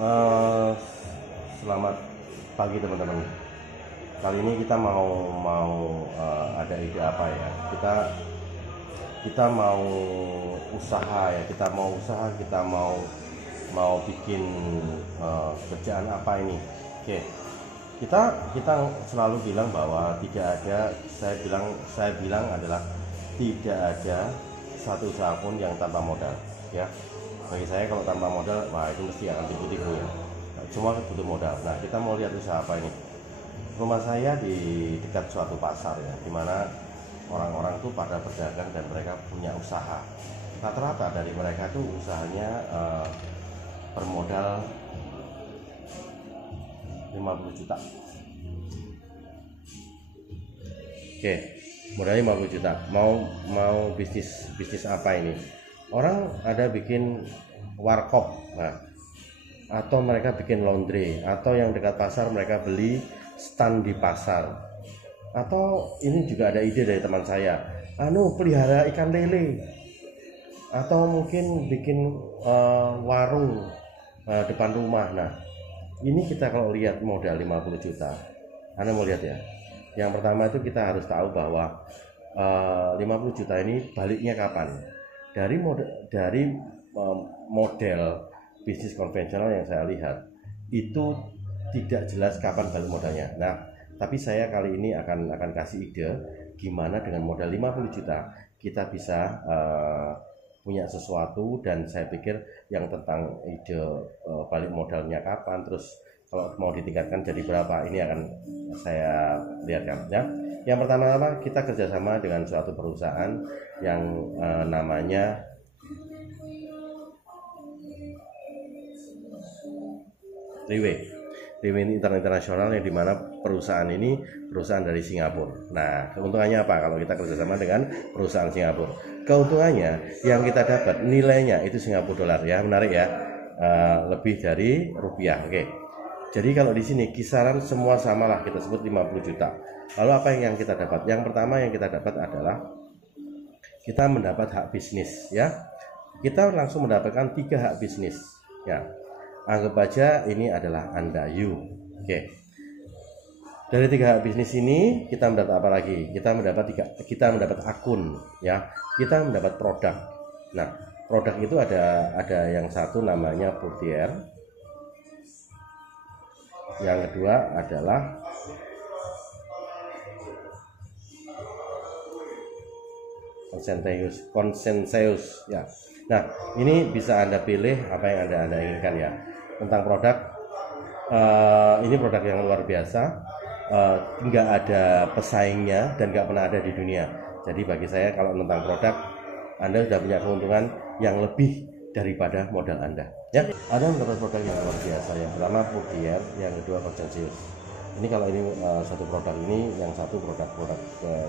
Eh, Selamat pagi teman-teman. Kali ini kita ada ide apa ya? Kita mau usaha ya. Kita mau bikin kerjaan apa ini? Oke. Kita selalu bilang bahwa tidak ada. Saya bilang adalah tidak ada satu usaha pun yang tanpa modal. Ya. Bagi saya kalau tanpa modal, wah itu mesti akan tipu-tipu ya. Cuma butuh modal. Nah, kita mau lihat usaha apa ini. Rumah saya di dekat suatu pasar ya, dimana orang-orang tuh pada berdagang dan mereka punya usaha. Rata-rata dari mereka tuh usahanya bermodal 50 juta. Oke, modal 50 juta. Mau bisnis apa ini? Orang ada bikin warkop, nah, atau mereka bikin laundry, atau yang dekat pasar mereka beli stand di pasar, atau ini juga ada ide dari teman saya, pelihara ikan lele, atau mungkin bikin warung depan rumah. Nah, ini kita kalau lihat modal 50 juta, Anda mau lihat ya. Yang pertama itu kita harus tahu bahwa 50 juta ini baliknya kapan. Dari model bisnis konvensional yang saya lihat itu tidak jelas kapan balik modalnya. Nah, tapi saya kali ini akan kasih ide gimana dengan modal 50 juta kita bisa punya sesuatu. Dan saya pikir yang tentang ide balik modalnya kapan, terus kalau mau ditingkatkan jadi berapa, ini akan saya lihatkan ya. Yang pertama-tama kita kerjasama dengan suatu perusahaan yang namanya Riwe Internasional, yang dimana perusahaan ini perusahaan dari Singapura. Nah, keuntungannya apa kalau kita kerjasama dengan perusahaan Singapura? Keuntungannya yang kita dapat nilainya itu Singapura dolar ya, menarik ya, lebih dari rupiah. Oke. Jadi kalau di sini kisaran semua samalah, kita sebut 50 juta. Lalu apa yang kita dapat? Yang pertama yang kita dapat adalah kita mendapat hak bisnis ya. Kita langsung mendapatkan 3 hak bisnis ya. Anggap aja ini adalah Anda, you. Oke. Dari 3 hak bisnis ini kita mendapat apa lagi? Kita mendapat akun ya. Kita mendapat produk. Nah, produk itu ada yang satu namanya Portier. Yang kedua adalah Consensus ya. Nah, ini bisa Anda pilih apa yang Anda inginkan ya. Tentang produk, ini produk yang luar biasa, nggak ada pesaingnya dan nggak pernah ada di dunia. Jadi bagi saya kalau tentang produk, Anda sudah punya keuntungan yang lebih daripada modal Anda ya. Ada beberapa produk yang luar biasa. Yang pertama Portier, yang kedua Consensus. Ini kalau ini satu produk ini, yang satu produk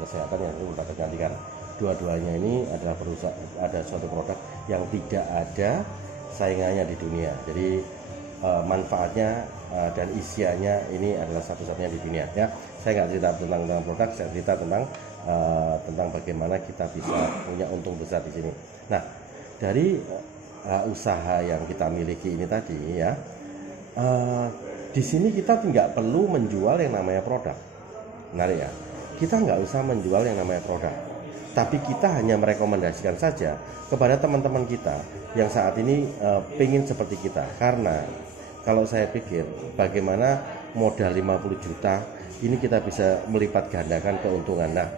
kesehatan, yang satu produk kecantikan. Dua-duanya ini adalah ada suatu produk yang tidak ada saingannya di dunia. Jadi manfaatnya dan isiannya ini adalah satu-satunya di dunia ya. Saya nggak cerita tentang produk, saya cerita tentang bagaimana kita bisa punya untung besar di sini. Nah, dari usaha yang kita miliki ini tadi ya, di sini kita tidak perlu menjual yang namanya produk. Menarik ya, kita nggak usah menjual yang namanya produk, tapi kita hanya merekomendasikan saja kepada teman-teman kita yang saat ini pengen seperti kita. Karena kalau saya pikir bagaimana modal 50 juta ini kita bisa melipat gandakan keuntungan. Nah,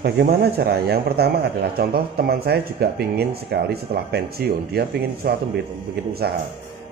bagaimana caranya? Yang pertama adalah contoh teman saya juga pingin sekali setelah pensiun, dia pingin suatu bikin usaha.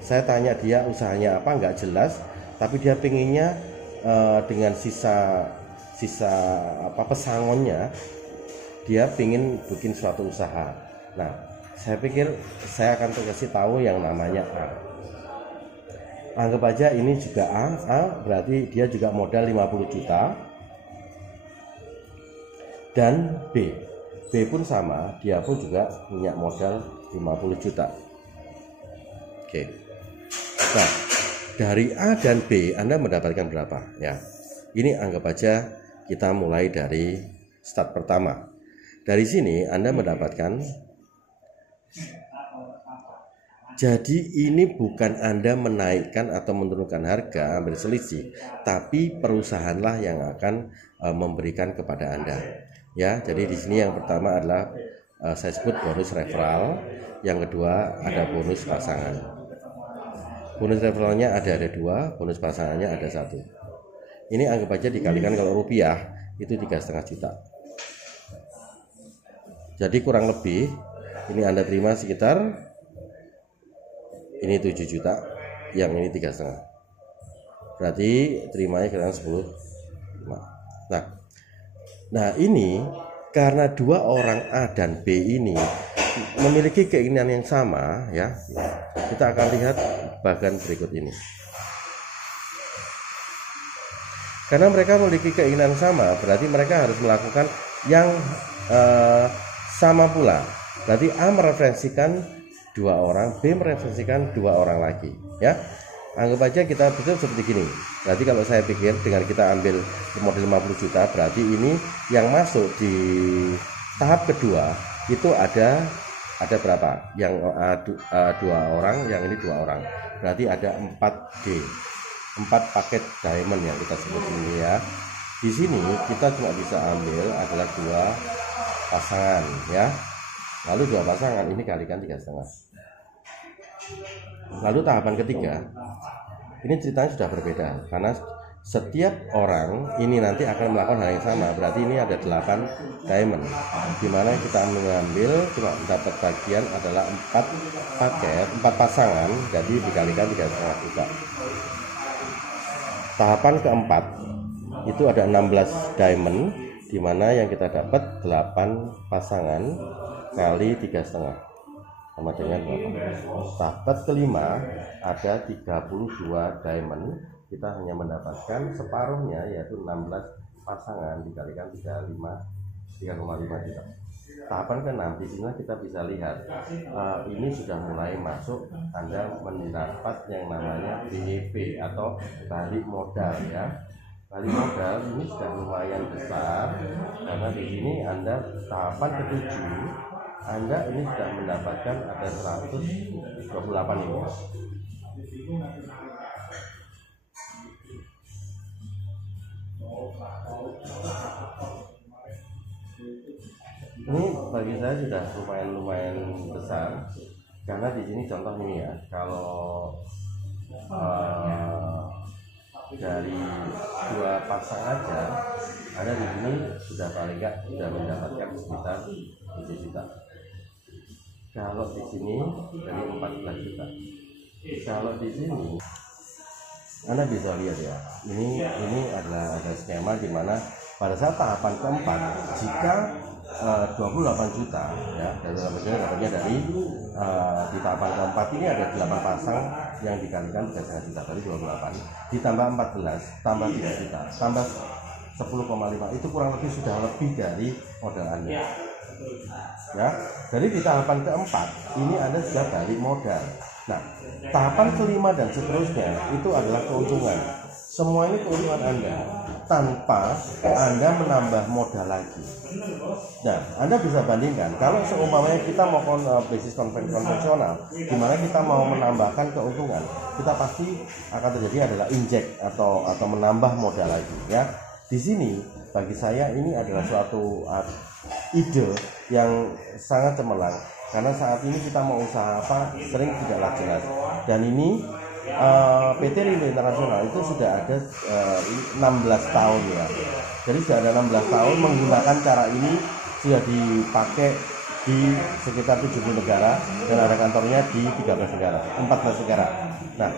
Saya tanya dia usahanya apa, nggak jelas, tapi dia pinginnya dengan sisa pesangonnya dia pingin bikin suatu usaha. Nah, saya pikir saya akan kasih tahu yang namanya A. Anggap aja ini juga A berarti dia juga modal 50 juta. Dan B pun sama, dia pun juga punya modal 50 juta. Oke. Nah, dari A dan B Anda mendapatkan berapa ya? Ini anggap aja kita mulai dari start pertama. Dari sini Anda mendapatkan Jadi ini bukan Anda menaikkan atau menurunkan harga, ambil selisih, tapi perusahaanlah yang akan memberikan kepada Anda. Ya, jadi di sini yang pertama adalah saya sebut bonus referral, yang kedua ada bonus pasangan. Bonus referralnya ada 2, bonus pasangannya ada 1. Ini anggap aja dikalikan kalau rupiah itu 3,5 juta. Jadi kurang lebih ini Anda terima sekitar ini 7 juta, yang ini 3,5. Berarti terimanya kira-kira 10. Nah ini karena dua orang A dan B ini memiliki keinginan yang sama, ya. Kita akan lihat bagian berikut ini. Karena mereka memiliki keinginan sama, berarti mereka harus melakukan yang sama pula. Berarti A mereferensikan 2 orang, B mereferensikan 2 orang lagi, ya. Anggap aja kita bisa seperti gini. Berarti kalau saya pikir dengan kita ambil model 50 juta, berarti ini yang masuk di tahap kedua itu ada berapa? Yang 2 orang, yang ini 2 orang. Berarti ada 4D. 4 paket diamond yang kita sebut ini, ya. Di sini kita cuma bisa ambil adalah 2 pasangan, ya. Lalu 2 pasangan ini kalikan 3,5. Lalu tahapan ketiga, ini ceritanya sudah berbeda karena setiap orang ini nanti akan melakukan hal yang sama. Berarti ini ada 8 diamond, dimana kita mengambil cuma dapat bagian adalah 4 paket, 4 pasangan, jadi dikalikan 3,5 juta. Tahapan keempat itu ada 16 diamond, dimana yang kita dapat 8 pasangan kali 3,5 sama dengan 8. Tahap kelima ada 32 diamond, kita hanya mendapatkan separuhnya yaitu 16 pasangan dikalikan 3,5 juta. Tahapan ke-6 di sini kita bisa lihat ini sudah mulai masuk, Anda mendapat yang namanya BEP atau balik modal, ya. Balik modal ini sudah lumayan besar karena di sini Anda tahapan ke-7 Anda ini sudah mendapatkan ada 128 ini. Ini bagi saya sudah lumayan besar karena di sini contoh ini, ya, kalau dari 2 pasang aja Anda di sini sudah paling nggak sudah mendapatkan sekitar 7 juta. Kalau di sini dari 14 juta. Kalau di sini Anda bisa lihat, ya, ini adalah ada skema di mana pada saat tahapan keempat jika 28 juta, ya, dari dapatnya dari di tahapan keempat ini ada 8 pasang yang dikalikan 3,5 juta dari 28 ditambah 14 tambah 3 juta tambah 10,5 itu kurang lebih sudah lebih dari modal Anda, ya. Jadi di tahapan keempat ini Anda sudah balik modal. Nah, tahapan kelima dan seterusnya itu adalah keuntungan. Semua ini keuntungan Anda tanpa Anda menambah modal lagi. Nah, Anda bisa bandingkan kalau seumpamanya kita mau bisnis konvensional, di mana kita mau menambahkan keuntungan, kita pasti akan terjadi adalah injek atau menambah modal lagi, ya. Di sini bagi saya ini adalah suatu ide yang sangat cemerlang karena saat ini kita mau usaha apa sering tidaklah jelas, dan ini PT Rindo Internasional itu sudah ada 16 tahun, ya. Jadi sudah ada 16 tahun menggunakan cara ini, sudah dipakai di sekitar 70 negara dan ada kantornya di 13 negara, 14 negara. Nah,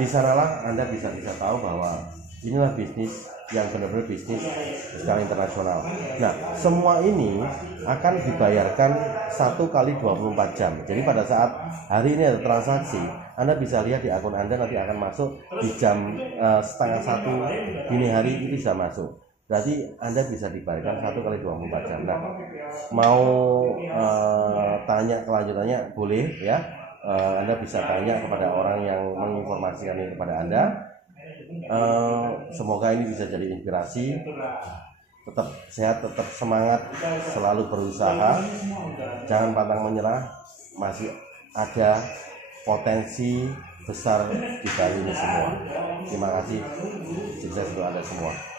di sanalah Anda bisa tahu bahwa inilah bisnis yang benar-benar bisnis skala internasional. Nah, semua ini akan dibayarkan 1 kali 24 jam. Jadi pada saat hari ini ada transaksi, Anda bisa lihat di akun Anda nanti akan masuk di jam setengah 1 dini hari itu bisa masuk. Berarti Anda bisa dibayarkan 1 kali 24 jam. Nah, mau tanya kelanjutannya boleh, ya. Anda bisa tanya kepada orang yang menginformasikan ini kepada Anda. Semoga ini bisa jadi inspirasi. Tetap sehat, tetap semangat, selalu berusaha, jangan pantang menyerah. Masih ada potensi besar di Bali ini semua. Terima kasih, sukses untuk Anda semua.